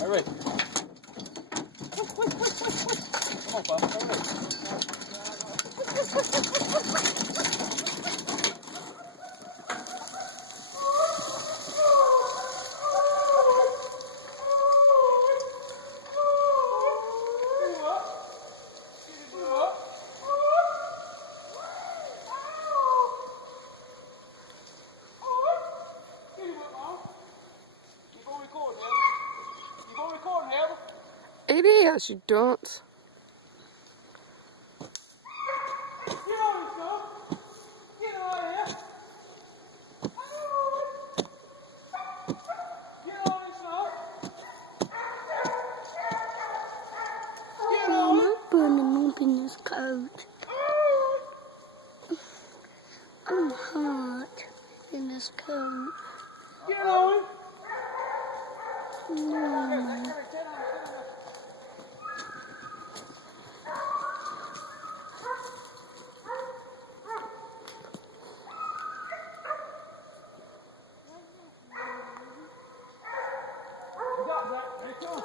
Hurry. Come on, Bob. Hurry. It is, you dunce. I'm burning up in this coat. I'm hot in this coat. Get on. You got that. There it goes.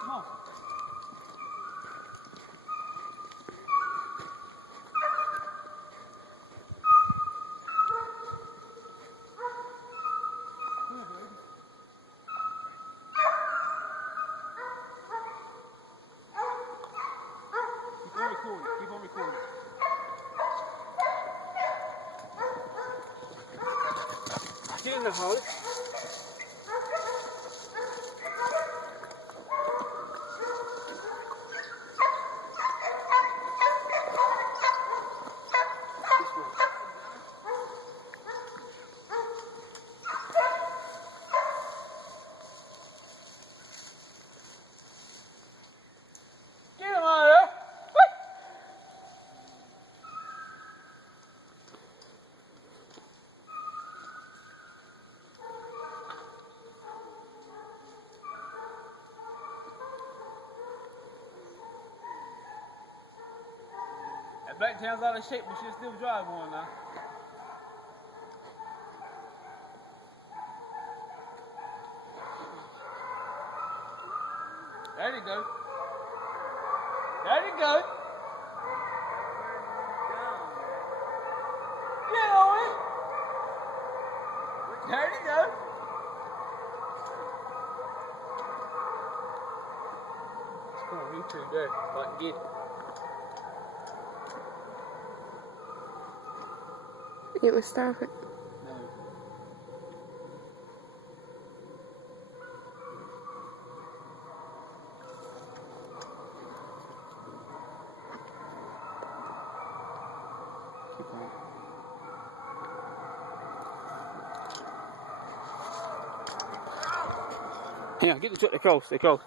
Come on. Keep on recording. Get in the house. Get him out of there. That black tail's out of shape, but she'll still drive one now. There you go. There you go. Get on it. There you go. Let's go on YouTube there, if I can get it. You must stop it. No. Keep on. Yeah, get the truck. They're close. They're close.